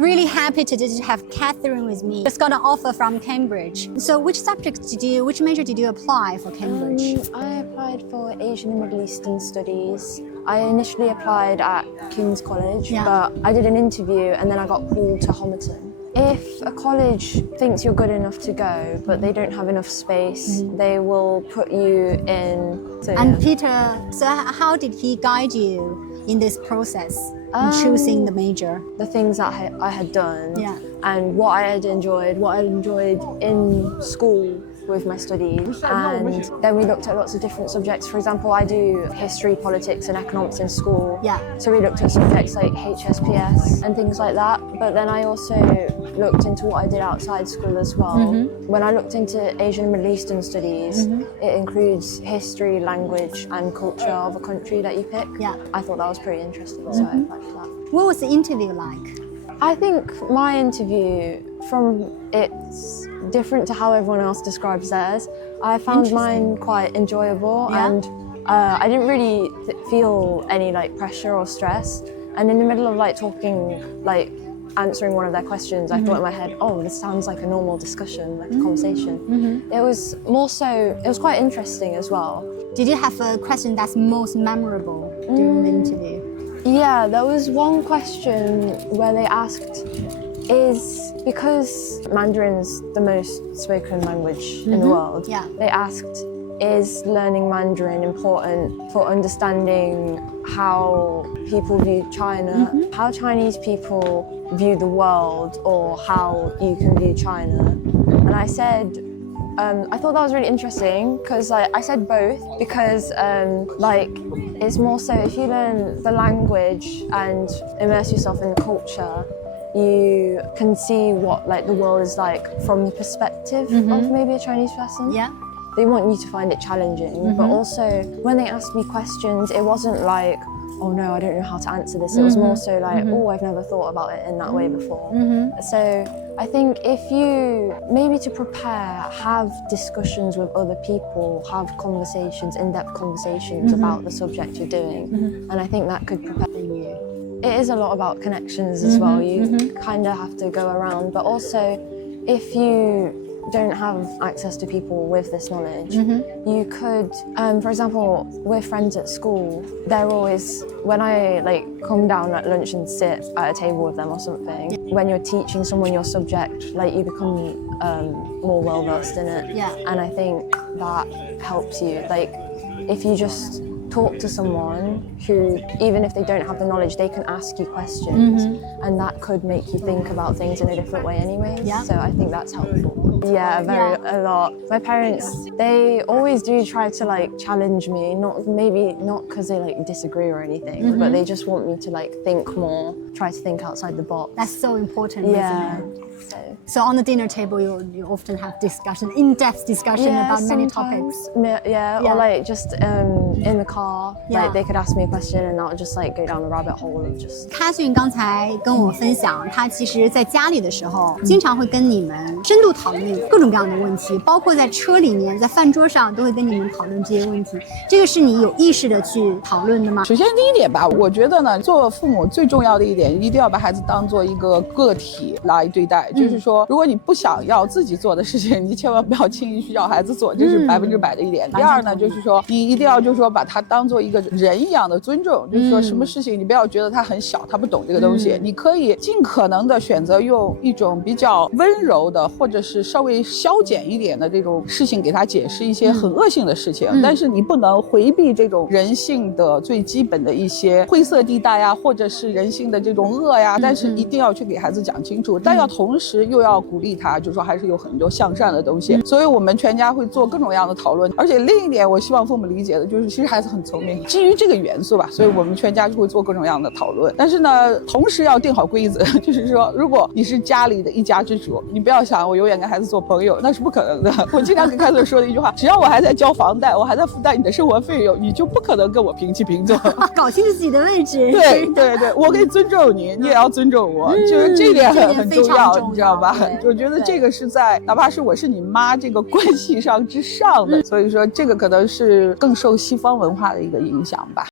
Really happy today to have Catherine with me. Just got an offer from Cambridge. So which major did you apply for Cambridge? I applied for Asian and Middle Eastern Studies. I initially applied at King's College, but I did an interview and then I got called to Homerton. If a college thinks you're good enough to go, but they don't have enough space, they will put you in. And Peter, so how did he guide you in this process, in choosing the major? The things that I had done and what I had enjoyed, in school with my studies, and then we looked at lots of different subjects. For example, I do history, politics and economics in school, so we looked at subjects like HSPS and things like that, but then I also looked into what I did outside school as well. When I looked into Asian and Middle Eastern Studies, it includes history, language and culture of a country that you pick. I thought that was pretty interesting, so I applied for that. What was the interview like? I think my interview, it's different to how everyone else describes theirs. I found mine quite enjoyable, and I didn't really feel any pressure or stress. And in the middle of talking, answering one of their questions, I thought in my head, oh, this sounds like a normal discussion, like a conversation. It was quite interesting as well. Did you have a question that's most memorable during the interview? Yeah, there was one question where they asked, because Mandarin's the most spoken language in the world, they asked, is learning Mandarin important for understanding how people view China, how Chinese people view the world, or how you can view China? And I said, I thought that was really interesting because I said both because it's more so if you learn the language and immerse yourself in the culture, you can see what the world is like from the perspective of maybe a Chinese person. They want you to find it challenging, but also when they asked me questions, it wasn't like, oh no, I don't know how to answer this. It was more so like, oh, I've never thought about it in that way before. So I think if you, maybe to prepare, have discussions with other people, have conversations, in-depth conversations about the subject you're doing, and I think that could prepare you. It is a lot about connections as well. You kind of have to go around, but also if you don't have access to people with this knowledge, you could, for example, we're friends at school. They're always, when I come down at lunch and sit at a table with them or something, when you're teaching someone your subject, you become more well-versed in it. And I think that helps you. If you just talk to someone who, even if they don't have the knowledge, they can ask you questions, and that could make you think about things in a different way anyways. So I think that's helpful. A lot. My parents, they always do try to challenge me, not because they disagree or anything, but they just want me to think more, try to think outside the box. That's so important, isn't it? So on the dinner table, you often have in-depth discussion about many topics. Or just in the car, they could ask me a question and I'll just go down a rabbit hole and just. Catherine 刚才跟我分享，她其实在家里的时候，经常会跟你们深度讨论各种各样的问题，包括在车里面、在饭桌上都会跟你们讨论这些问题。这个是你有意识的去讨论的吗？首先第一点吧，我觉得呢，做父母最重要的一点，一定要把孩子当做一个个体来对待，就是说。如果你不想要自己做的事情，你千万不要轻易去要孩子做，这是100%的一点。第二呢，就是说你一定要把他当做一个人一样的尊重，就是说什么事情你不要觉得他很小，他不懂这个东西，你可以尽可能的选择用一种比较温柔的，或者是稍微消减一点的这种事情给他解释一些很恶性的事情，但是你不能回避这种人性的最基本的一些灰色地带呀，或者是人性的这种恶呀，但是一定要去给孩子讲清楚，但要同时又要鼓励他，就是说还是有很多向善的东西，所以我们全家会做各种各样的讨论。而且另一点我希望父母理解的就是，其实孩子很聪明，基于这个元素吧，所以我们全家就会做各种各样的讨论。但是呢，同时要定好规则，就是说如果你是家里的一家之主，你不要想我永远跟孩子做朋友，那是不可能的。我经常跟孩子说的一句话，只要我还在交房贷，我还在负担你的生活费用，你就不可能跟我平起平坐。搞清楚自己的位置。对，我可以尊重你，你也要尊重我，就是这点很重要，你知道吧？我觉得这个是在哪怕是我是你妈这个关系上之上的，所以说这个可能是更受西方文化的一个影响吧。